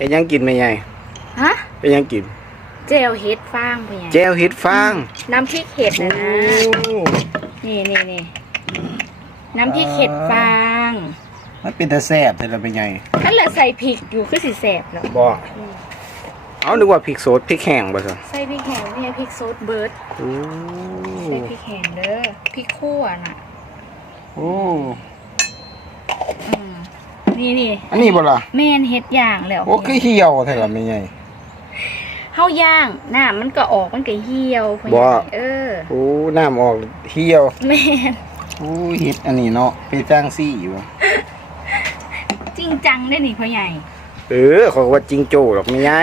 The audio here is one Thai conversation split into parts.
เป็นหยังกินไม่ใหญ่ฮะเป็นหยังกินเจลเฮ็ดฟางพ่อใหญ่แจ่วเห็ดฟาง น้ำพริกเห็ดนะนะโอ้นี่นี่นี่น้ำพริกเห็ดฟาง มันเป็นแต่แซ่บแต่ละเป็นไงนั่นแหละใส่พริกอยู่คือสิแสบเนาะบ่เอานึกว่าพริกสดพริกแห้งบ่ซะใส่พริกแห้งไม่ใช่พริกซดเบิร์ดโอ้ใส่พริกแห้งเด้อพริกคั่วน่ะโอ้อืม นี่นี่อันนี้บ่ล่ะแม่นเฮ็ดย่างแล้วโอ้คือเหี่ยวแต่ละเป็นไงเฮาย่างน้ำมันก็ออกมันก็เหี่ยวพ่อใหบ่ญ่เออโอ้น้ำออกเหี่ยวแม่นโอ้เห็ดอันนี้เนาะเป็นจังซี่อยู่จริงจังได้นี่พ่อใหญ่ เออเขาก็ว่าจริงโจ้หรอกไม่ใหญ่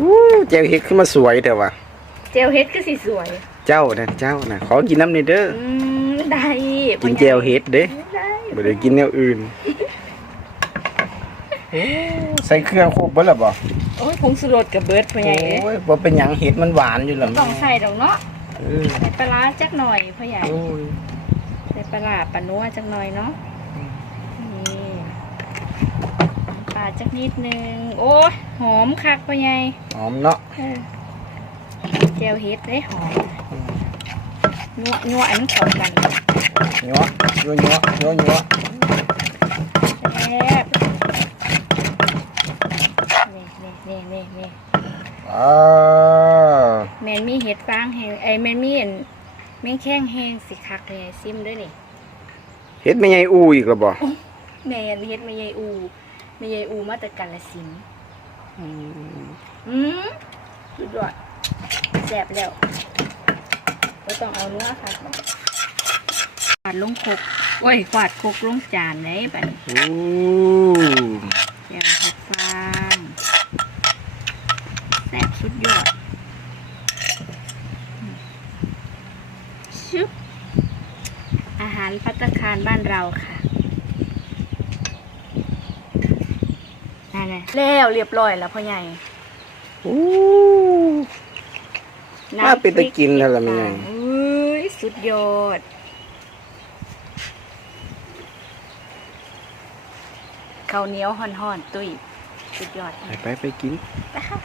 อู้แจ่วเห็ดขึ้นมาสวยแต่ว่าเจลเฮ็ดคือสิสวย เจ้านะเจ้านะขอกินน้ำนี่เด้ออืมได้พ่กิอนใหญ่แจ่วเห็ดเด้ได้ บ่ได้กินแนวอื่นใส่เครื่องครบเบิดแล้วบ่โอ้ยผงสุรสกับเบิร์ดพ่อใหญ่เอ้ยโอ้ยบ่เป็นหยังเห็ดมันหวานอยู่แล้วต้องใส่ดอกเนาะเออใส่ปลาร้าจักหน่อยพ่อใหญ่โอ้ยใส่ปลาร้าปลานัวจักหน่อยเนาะนี่ปลาจักนิดนึงโอ้ยหอมคักพ่อใหญ่หอมเนาะเออแจวเฮ็ดได้หอม นัวนัวอันนเข้ากันยัวยัวยัวยัวยัวแซ่บนี่นี่นี่นี่นี่อ่าแมนมีเห็ดฟางแห้งไอ้ยแมนมีอันแมงแข้งแห้งสิคักเลยซิมด้วยนี่เห็ดไม่ใหญ่อูอีกแล้วบ่แมนเฮ็ดแม่ยายอูแม่ยายอูมาแต่กาฬสินธุ์อืมสุดยอดแซ่บแล้ว ก็ต้องเอาเนื้อค่ะขวาดลงคกโอ้ยขวาดคกลงจานเลยบัดนี้โอ้แกงเห็ดฟางแซ่บสุดยอดชุบอาหารพัตตาคารบ้านเราค่ะนั่นแหละแล้วเรียบร้อยแล้วพ่อใหญ่โอ้น่าเป็นตะกินแล้วล่ะแม่ใหญ่อุ้ย สุดยอด ข้าวเหนียวห่อนๆ ตุ้ย สุดยอดไปไปไปกินนะคะ